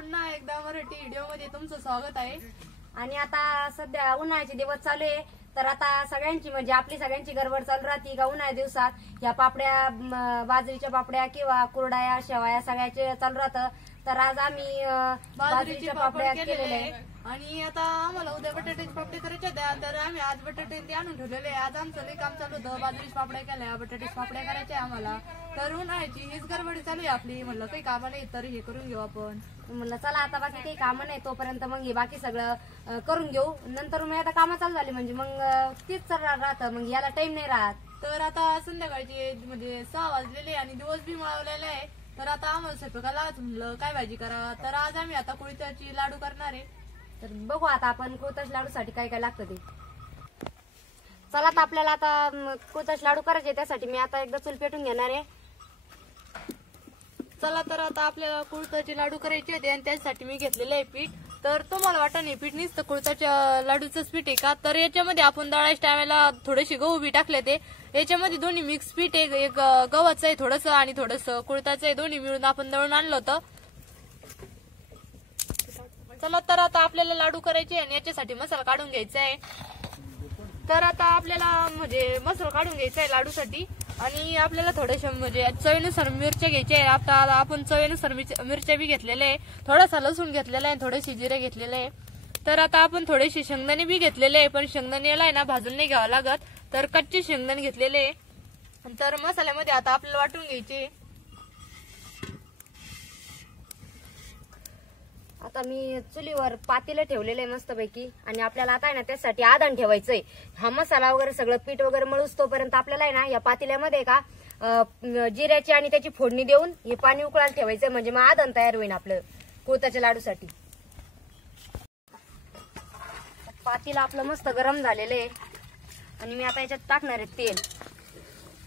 पुन्हा एकदा मराठी व्हिडिओ मध्ये तुमचं स्वागत आहे। आणि आता सध्या उन्हाळ्याचे दिवस चालू आहे, तर आता सगळ्यांची म्हणजे आपली सगळ्यांची गडबड चालू राहते का उन्हाळ्या दिवसात या पापड्या, बाजरीच्या पापड्या किंवा कुरड्या शेवया सगळ्याचे चालू राहतं। तर आज आम्ही बाजरीच्या पापड्या केलेल्या आहे आणि आता आम्हाला उद्या बटाट्याचे पापडे करायचे होते, तर आम्ही आज बटाटे ते आणून ठेवलेले। आज आमचं लई काम चालू होतं, बाजरीच्या पापड्या केल्या, बटाट्याच्या पापड्या करायच्या आम्हाला। तर उन्हाळ्याची हीच गडबडी चालू आहे आपली। म्हणलं काही काम नाही तर हे करून घेऊ आपण। म्हणलं चला आता बाकी काही काम नाही तोपर्यंत मग हे बाकी सगळं करून घेऊ, नंतर मग आता कामं चालू झाली म्हणजे मग तीच राहतं, मग याला टाइम नाही राहत। तर आता संध्याकाळची म्हणजे 6 वाजलेले आणि दिवस बी माळवलेला आहे। तर आता आम्हाला स्वयंपाकाला म्हणलं काय भाजी करा, तर आज आम्ही आता कुळथाची लाडू करणार आहे। तर बघू आता आपण कुळथाच्या लाडूसाठी काय काय लागतं ते। चला आता आपल्याला आता कुळथाचे लाडू करायचे, त्यासाठी मी आता एकदा चूल पेटून घेणार आहे। चला तर आता आपल्याला कुळथाचे लाडू करायचे होते आणि त्यासाठी मी घेतलेले आहे पीठ। तर तुम्हाला वाटत नाही पीठ नुसतं कुळथाच्या लाडूचंच पीठ आहे का, तर याच्यामध्ये आपण दळायच्या टायमाला थोडेसे गहू बी टाकले ते। याच्यामध्ये दोन्ही मिक्स पीठ आहे, एक गव्हाचं आहे थोडंसं आणि थोडंसं कुळथाचं आहे, दोन्ही मिळून आपण दळून आणलं होतं। चला तर आता आपल्याला लाडू करायचे आणि याच्यासाठी मसाला काढून घ्यायचा आहे। तर आता आपल्याला म्हणजे मसाला काढून घ्यायचा आहे लाडूसाठी आणि आपल्याला थोडेसे म्हणजे चवीनुसार मिरच्या घ्यायच्या आहे। आता आपण चवीनुसार मिरच्या बी घेतलेल्या आहे, थोडासा लसूण घेतलेला आहे, थोडेसे जिरे घेतलेले आहे। तर आता आपण थोडेसे शेंगदाणे बी घेतलेले आहे, पण शेंगदाण्याला आहे ना भाजून नाही घ्यावं लागत, तर कच्चे शेंगदाणे घेतलेले आहे। तर मसाल्यामध्ये आता आपल्याला वाटून घ्यायचे। आता मी चुलीवर पातेलं ठेवलेलं आहे मस्तपैकी, आणि आपल्याला आता आहे ना त्यासाठी आधण ठेवायचंय। हा मसाला वगैरे सगळं पीठ वगैरे मळूस तोपर्यंत आपल्याला आहे ना या पातेल्यामध्ये का जिऱ्याची आणि त्याची फोडणी देऊन हे पाणी उकळायला ठेवायचंय, म्हणजे मग आधण तयार होईल आपलं कुळथाच्या लाडूसाठी। पातेलं आपलं मस्त गरम झालेलं आहे आणि मी आता याच्यात टाकणार आहे तेल।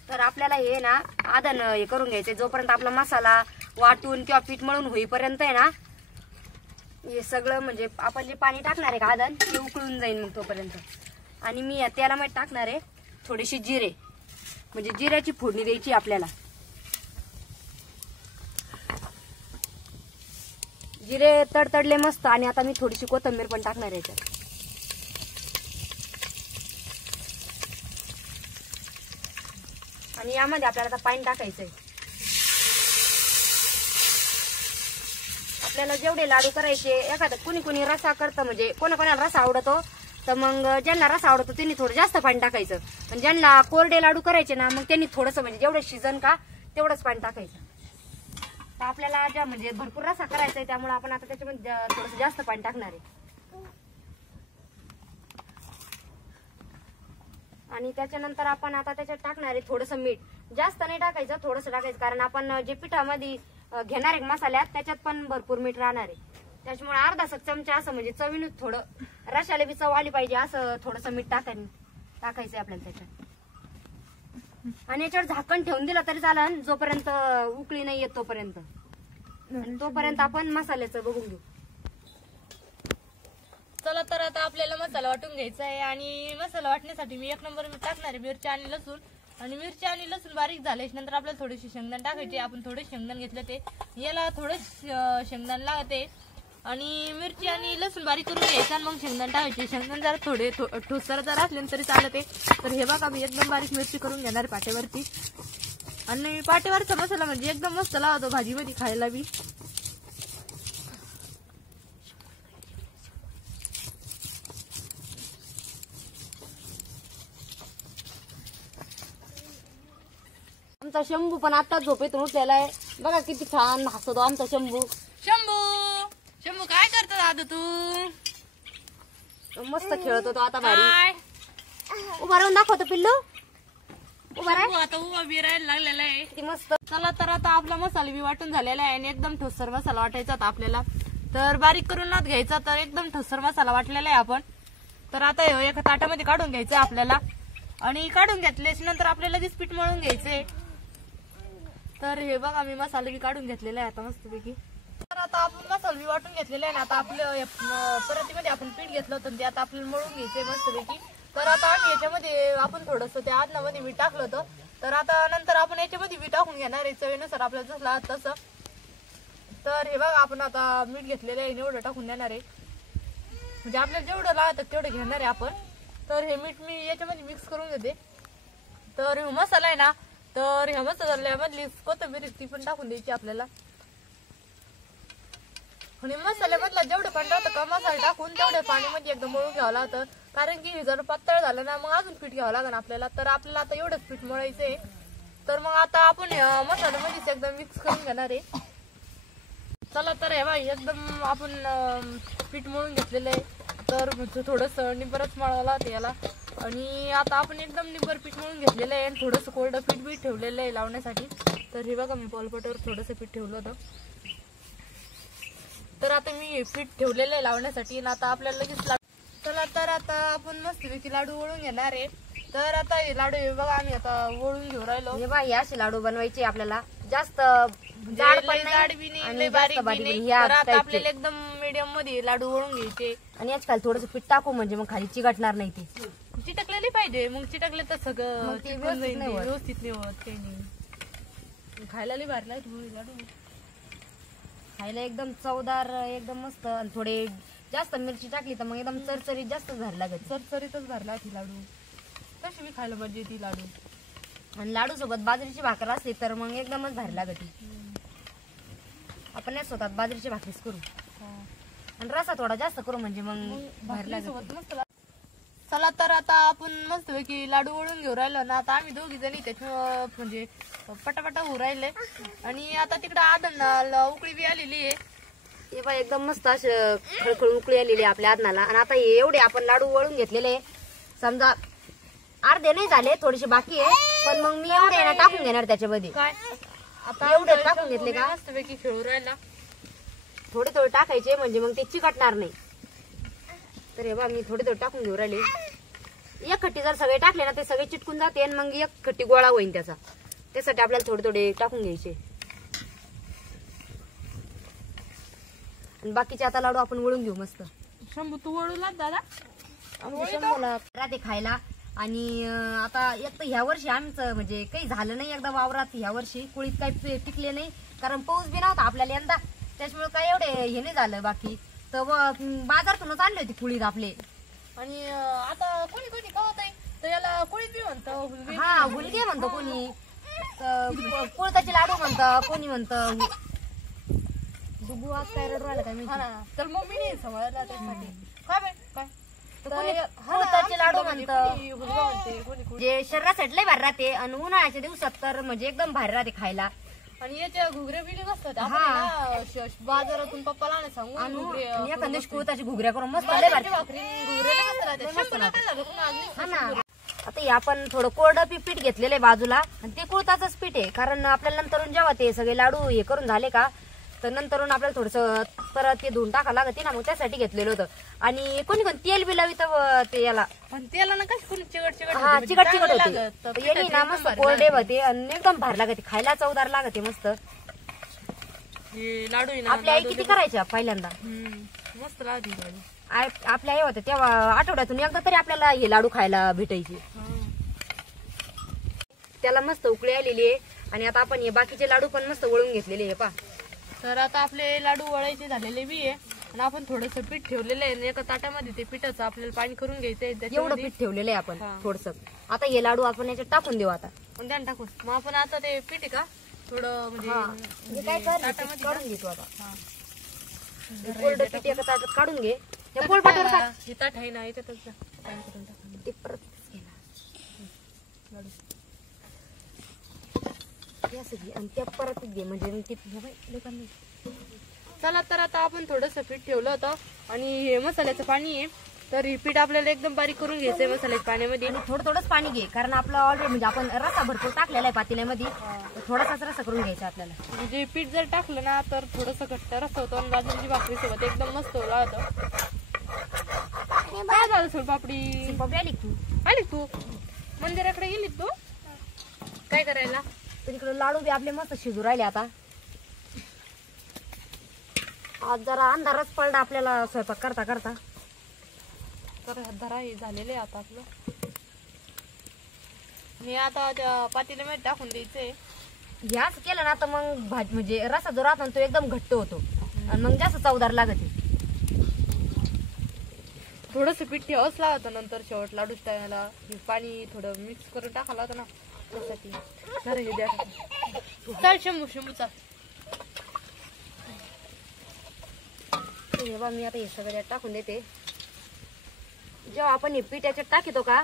तर आपल्याला हे ना आधण हे करून घ्यायचंय, जोपर्यंत आपला मसाला वाटून किंवा पीठ मळून होईपर्यंत आहे ना हे सगळं म्हणजे आपण जे पाणी टाकणार आहे का आधण ते उकळून जाईल मग तोपर्यंत। आणि मी या तेलामध्ये टाकणार आहे थोडेसे जिरे, म्हणजे जिऱ्याची फोडणी द्यायची आपल्याला। जिरे तडतडले मस्त आणि आता मी थोडीशी कोथिंबीर पण टाकणार आहे याच्यात। आणि यामध्ये आपल्याला आता पाणी टाकायचंय। आपल्याला जेवढे लाडू करायचे, एखादं कुणी रसा करतं, म्हणजे कोणाला रसा आवडतो, तर मग ज्यांना रसा आवडतो त्यांनी थोडं जास्त पाणी टाकायचं, आणि ज्यांना कोरडे लाडू करायचे ना मग त्यांनी थोडंसं म्हणजे जेवढं शिजन का तेवढंच पाणी टाकायचं। तर आपल्याला ज्या म्हणजे भरपूर रसा करायचा आहे त्यामुळे आपण आता त्याच्यामध्ये थोडंसं जास्त पाणी टाकणार आहे। आणि त्याच्यानंतर आपण आता त्याच्यात टाकणार आहे थोडंसं मीठ, जास्त नाही टाकायचं, थोडंसं टाकायचं, कारण आपण जे पिठामध्ये घेणार आहे मसाल्यात त्याच्यात पण भरपूर मीठ राहणार आहे, त्याच्यामुळे अर्धा चमचा असं म्हणजे चवीनं थोडं रशाला बी चव आली पाहिजे असं थोडंसं मीठ टाकायचंय आपल्याला त्याच्यात। आणि याच्यावर झाकण ठेवून दिलं तरी चालेल जोपर्यंत उकळी नाही येत तोपर्यंत, आणि तोपर्यंत आपण मसाल्याचं बघून घेऊ। चला तर आता आपल्याला मसाला वाटून घ्यायचा आहे आणि मसाला वाटण्यासाठी मी 1 नंबर टाकणार आहे मिरची आणि लसूण। आणि मिरची आणि लसूण बारीक झाल्याच्या नंतर आपल्याला थोडेसे शेंगदाणे टाकायचे। आपण थोडे शेंगदाणे घेतले ते, याला थोडे शेंगदाणे लागते आणि मिरची आणि लसूण बारीक करून घ्यायचा आणि मग शेंगदाणे टाकायचे। शेंगदाणे जरा थोडे ठोसर जर असले तरी चालते। तर हे बघा मी एकदम बारीक मिरची करून घेणार पाट्यावरती, आणि पाट्यावरचा मसाला म्हणजे एकदम मस्त लागतो भाजीमध्ये खायला बी। आमचा शंभू पण आता झोपेतून उठलेला आहे, बघा किती छान हसतो आमचा शंभू। शंभू काय करतो दादा तू? मस्त खेळत होतो आता भारी। उभा राहून दाखवतो पिल्लू, उभा राह, आता उभा बिरायला लागलेला आहे, किती मस्त। चला तर आता आपला मसाला बी वाटून झालेला आहे आणि एकदम ठोसर मसाला वाटायचा होता आपल्याला, तर बारीक करून नात घ्यायचा, तर एकदम ठोसर मसाला वाटलेला आहे आपण। तर आता एका ताटामध्ये काढून घ्यायचं आपल्याला, आणि काढून घेतल्याच्या नंतर आपल्याला लगेच पीठ मळून घ्यायचंय। तर हे बघा मी मसाला बी काढून घेतलेला आहे आता मस्तपैकी। तर आता आपण मसाला बी वाटून घेतलेला आहे ना, आता आपल्या परतीमध्ये आपण पीठ घेतलं होतं ते आता आपल्याला मळून घ्यायचंय मस्तपैकी। तर आता आम्ही याच्यामध्ये आपण थोडंसं त्या आदनामध्ये मीठ टाकलं होतं, तर आता नंतर आपण याच्यामध्ये बी टाकून घेणार आहे चवीनुसार आपल्याला जसं तसं। तर हे बघा आपण आता मीठ घेतलेलं आहे एवढं टाकून देणार आहे, म्हणजे आपल्याला जेवढं लागतं तेवढं घेणार आहे आपण. तर हे मीठ मी याच्यामध्ये मिक्स करून घेते. तर हे मसाला आहे ना, तर ह्या मसाल्यामधली कोथिंबीर ती पण टाकून द्यायची आपल्याला. आणि मसाल्यामधला जेवढं पाणी राहतं का मसाला टाकून तेवढ्या पाण्यामध्ये एकदम मळून घ्यावं लागतं, कारण की हे जर पातळ झालं ना मग अजून पीठ घ्यावं लागेल आपल्याला. तर आपल्याला आता एवढंच पीठ मळायचंय. तर मग आता आपण मसाल्यामध्येच एकदम मिक्स करून घेणार आहे. चला तर हे बाई एकदम आपण पीठ मळून घेतलेलं आहे. तर थोडस निबरच मळावं लागतं याला. आणि आता आपण एकदम निबर पीठ मळून घेतलेलं आहे आणि थोडंसं कोरडं पीठ बी ठेवलेलं आहे लावण्यासाठी. तर हे बघा मी पोलपाटावर थोडंसं पीठ ठेवलं होतं. तर आता मी पीठ ठेवलेलं आहे लावण्यासाठी आणि आता आपल्याला लगेच चला तर आता आपण मस्तपैकी लाडू वळून घेणार आहे. तर आता हे लाडू हे बघा आम्ही आता वळून घेऊन राहिलो. हे बा हे असे लाडू बनवायचे आपल्याला, जास्त जाड बी नाही लय बारीक बी नाही. तर आता आपल्याला एकदम मीडियम मध्ये लाडू वळून घ्यायचे. आणि आजकाल थोडंसं पीठ टाकू म्हणजे मग खाली चिकटणार नाही ते. चिटकलेले पाहिजे, मग चिटकले तर सगळं मग ते चिटकून जाईल, व्यवस्थित नाही होत. व्यवस्थित नाही होत काही नाही. खायला लई भारी लागते लाडू, खायला एकदम चवदार एकदम मस्त. आणि थोडे जास्त मिरची टाकली तर मग एकदम चरचरीत जास्त भारी लागत. चरचरीतच भारी लागते लाडू. तशी मी खायला पाहिजे ती लाडू. आणि लाडू सोबत बाजरीची भाकर असली तर मग एकदमच भारी लागत. आपण या स्वतः बाजरीची भाकरीच करू आणि रसा थोडा जास्त करू म्हणजे मग भारी लागत. मस्त. चला तर आता आपण मस्तपैकी लाडू वळून घेऊन राहिलो ना. आता आम्ही दोघी जणी त्याच्या म्हणजे पटापटा होऊ राहिले. आणि आता तिकडे आदनाला उकळी बी आलेली आहे. हे बघा एकदम मस्त असं खळखळ उकळी आलेली आपल्या आदनाला. आणि आता हे एवढे आपण लाडू वळून घेतलेले, समजा अर्धे नाही झाले, थोडेसे बाकी आहे, पण मग मी एवढे ना टाकून घेणार त्याच्यामध्ये. काय आता एवढे टाकून घेतले का मस्तपैकी खेळू राहिला. थोडे थोडे टाकायचे म्हणजे मग ते चिकटणार नाही. तर हे बघा मी थोडे थोडे टाकून घेऊ राहिले. एक खट्टी जर सगळे टाकले ना ते सगळे चिटकून जाते आणि मग एक खट्टी गोळा होईल त्याचा. त्यासाठी आपल्याला थोडे थोडे टाकून घ्यायचे. आणि बाकीचे आता लाडू आपण वळून घेऊ मस्त. शंभू तू वळू लाग दादा शंभूला राहते खायला. आणि आता एक तर ह्या वर्षी आमचं म्हणजे काही झालं नाही एकदा वावरात. ह्या वर्षी कुळीत काही टिकले नाही कारण पाऊस बी नव्हता आपल्याला यंदा. त्याच्यामुळे काय एवढे हे नाही झालं. बाकी तर बाजारातूनच आणले होते कुळीत आपले. आणि आता कोणी कोणी कवत आहे तर याला कुळीत बी म्हणतं. हा हुलगे म्हणतो कोणी, कुळताचे लाडू म्हणतं, कोणी म्हणतं डुगू. आज काय रडू राहिला काय माहिती. तर मग मी नाही समजला त्यासाठी. काय बाई काय कुळताचे लाडू म्हणतं जे शरीरासाठी लय भारी राहते. आणि उन्हाळ्याच्या दिवसात तर म्हणजे एकदम भारी राहते खायला. आणि याच्या घुगऱ्या बिले नसतात. बाजारातून पप्पाला नाही सांगू एखाद्या दिवशी कुळताची घुगऱ्या करून मस्त लय भारी. हा ना. आता हे आपण थोडं कोरडं पीठ घेतलेलं आहे बाजूला आणि ते कुळताचंच पीठ आहे. कारण आपल्याला नंतरून जेव्हा ते सगळे लाडू हे करून झाले का तर नंतरून आपल्याला थोडस परत ते धुवून टाका लागते ना, मग त्यासाठी घेतलेलं होतं. आणि कोणी कोणी तेल बी लावित ते याला. पण तेला ना कसं कोणी चिकट चिकट हा चिकट चिकट होते. यांनी ना मस्त कोरडे होते आणि एकदम भारी लागते खायला, चवदार लागते मस्त. लाडू आपल्या आई किती करायच्या पहिल्यांदा मस्त लागते लाडू. आपल्या आई होत्या तेव्हा आठवड्यातून एकदा तरी आपल्याला हे लाडू खायला भेटायचे. त्याला मस्त उकळी आलेली आहे. आणि आता आपण हे बाकीचे लाडू पण मस्त वळून घेतलेले आहे पा. तर आता आपले लाडू वळायचे झालेले बी आहे. आणि आपण थोडस पीठ ठेवलेलं आहे. एका ताटामध्ये ते पिठाचं आपल्याला पाणी करून घ्यायचंय. एवढं पीठ ठेवलेलं आहे आपण थोडस. आता हे लाडू आपण याच्यात टाकून देऊ. आता द्यान टाकून मग आपण आता ते पीठ आहे का थोडं म्हणजे काय ताटामध्ये काढून घेतो. आता कोरडं पीठ एका ताटात काढून घे. पोळपाटावर हे ताट आहे ना याच्यातच ते परत आणि त्या परत दे म्हणजे. चला तर आता आपण थोडस पीठ ठेवलं होतं आणि हे मसाल्याचं पाणी आहे. तर हे पीठ आपल्याला एकदम बारीक करून घ्यायचंय मसाल्याच्या पाण्यामध्ये. आणि थोडं थोडंच पाणी घे कारण आपलं ऑलरेडी म्हणजे आपण रसा भरपूर टाकलेला आहे पातेल्यामध्ये. थोडासाच रसा करून घ्यायचा आपल्याला. म्हणजे पीठ जर टाकलं ना तर थोडस घट्ट रस्सा होतो आणि बाजरीची भाकरी सोबत एकदम मस्त लागतं. काय झालं सोलपापडी आली तू मंदिराकडे गेली तू काय करायला. तिकडे लाडू बी आपले मस्त शिजू राहिले. आता आज जरा अंधारच पडला आपल्याला स्वयंपाक करता करता. तर धरा हे झालेले आता आपलं. मी आता त्या पातेल्यामध्ये टाकून द्यायचंय. हे असं केलं ना तर मग भाजी म्हणजे रसा जो राहतो ना तो एकदम घट्ट होतो आणि मग जास्त चवदार लागते. थोडस पीठ ठेवावंच लागतं नंतर शेवट लाडू टायमाला पाणी थोडं मिक्स करून टाकायला होतं ना त्यासाठी. जरा हे द्या चाल शंभू चाल. हे बघा मी आता हे सगळं टाकून देते. जेव्हा आपण हे पीठ याच्यात टाकतो का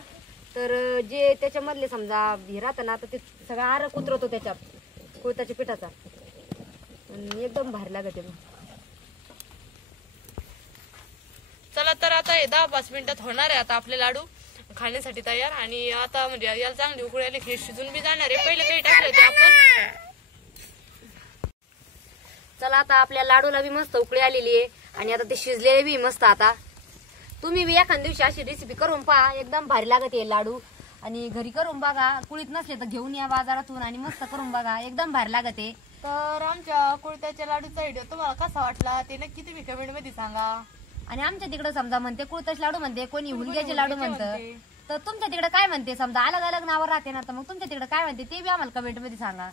तर जे त्याच्यामधले समजा हे राहतं ना तर ते सगळं आरक उतरवतो त्याच्या कुळथाच्या पिठाचा आणि एकदम भारी लागते. चला तर आता हे 10-5 मिनिटात होणार आहे आता आपले लाडू खाण्यासाठी तयार. आणि आता म्हणजे याला चांगली उकळी आली हे शिजून बी जाणार आहे. पहिले काही टाकलं ते आपण. चला आता आपल्या लाडूला बी मस्त उकळी आलेली आहे आणि आता ते शिजलेले बी मस्त. आता तुम्ही बी एखाद्या दिवशी अशी रेसिपी करून पहा, एकदम भारी लागत आहे लाडू. आणि घरी करून बघा, कुळीत नसले तर घेऊन या बाजारातून आणि मस्त करून बघा, एकदम भारी लागत आहे. तर आमच्या कुळथाच्या लाडूचा व्हिडिओ तुम्हाला कसा वाटला ते नक्की तुम्ही कमेंट मध्ये सांगा. आणि आमच्या तिकडे समजा म्हणते कुळथाचे लाडू म्हणते, कोणी हुलग्याचे लाडू म्हणतं. तर तुमच्या तिकडे काय म्हणते, समजा अलग अलग नावं राहते ना, तर मग तुमच्या तिकडे काय म्हणते ते बी आम्हाला कमेंट मध्ये सांगा.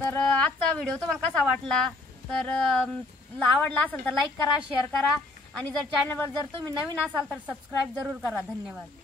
तर आजचा व्हिडिओ तुम्हाला कसा वाटला, तर आवडला असेल तर लाईक करा, शेअर करा आणि जर चॅनलवर जर तुम्ही नवीन असाल तर सबस्क्राईब जरूर करा. धन्यवाद.